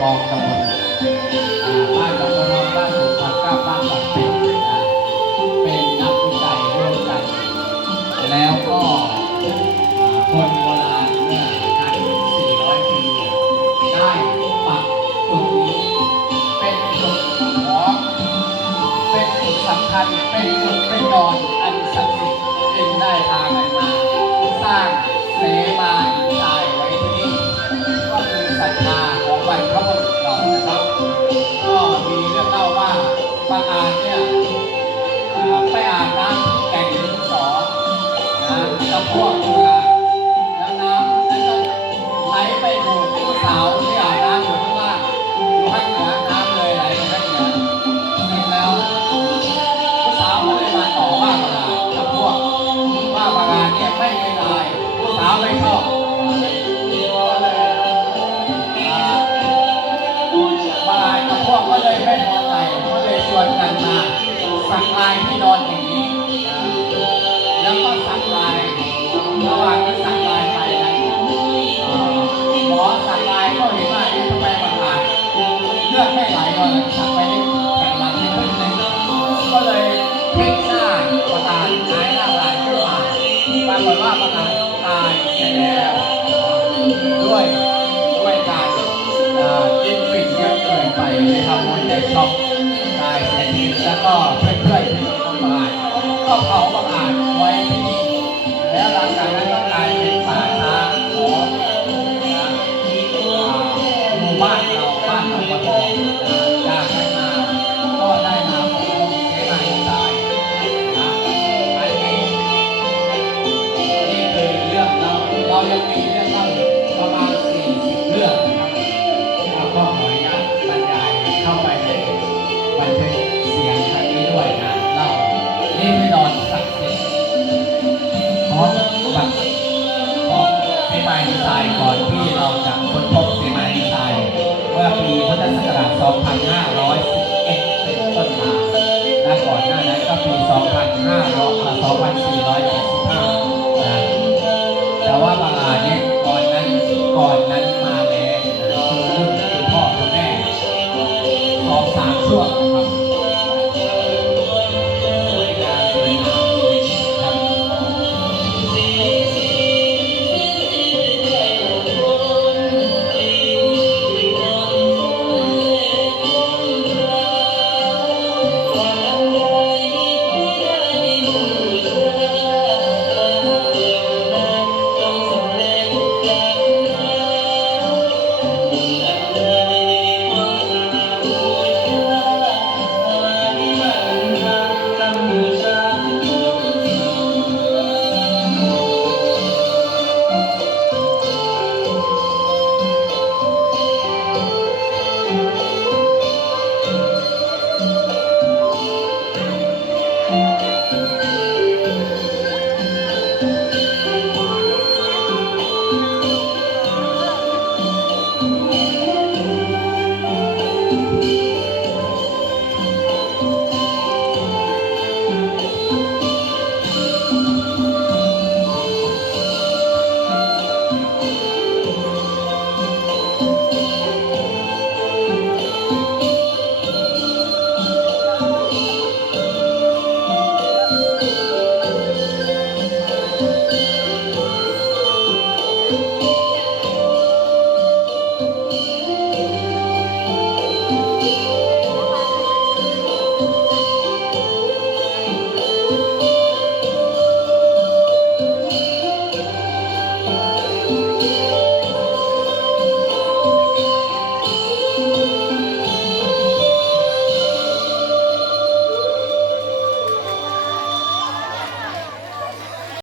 กองตำบลบ้านตำบลนอกบ้านสุขภาพก้าบ้านสองแปดเป็นนักวิจัยร่วมกัน แล้วก็คนโบราณเมื่อพันสี่ร้อยปีได้ปักจุดนี้เป็นจุดของเป็นจุดสำคัญเป็นจุดเป็นดอน ไปอาบน้ำแต่งดินสอนะแล้วพวก็เผาประอาจไว้ที่นี่แล้วหลังจากนั้นก็กลายเป็นป่าช้าของหมู่บ้านเราบ้านเราปทองจากนั้นมาก็ได้มาของเสนาหินทรายนะอ้นี่คือเรื่องเราเรายัง มาดีไซน์ก่อนที่เราจะค้นพบสีไม้ดีไซน์เมื่อปีพุทธศักราช 2511 เป็นต้นมาและก่อนหน้านั้นก็ปี 2500 2475นะแต่ว่ามาลาเนี่ยก่อนนั้นก่อนนั้นมาแล้วคือรุ่นคุณพ่อคุณแม่สองสามช่วงครับ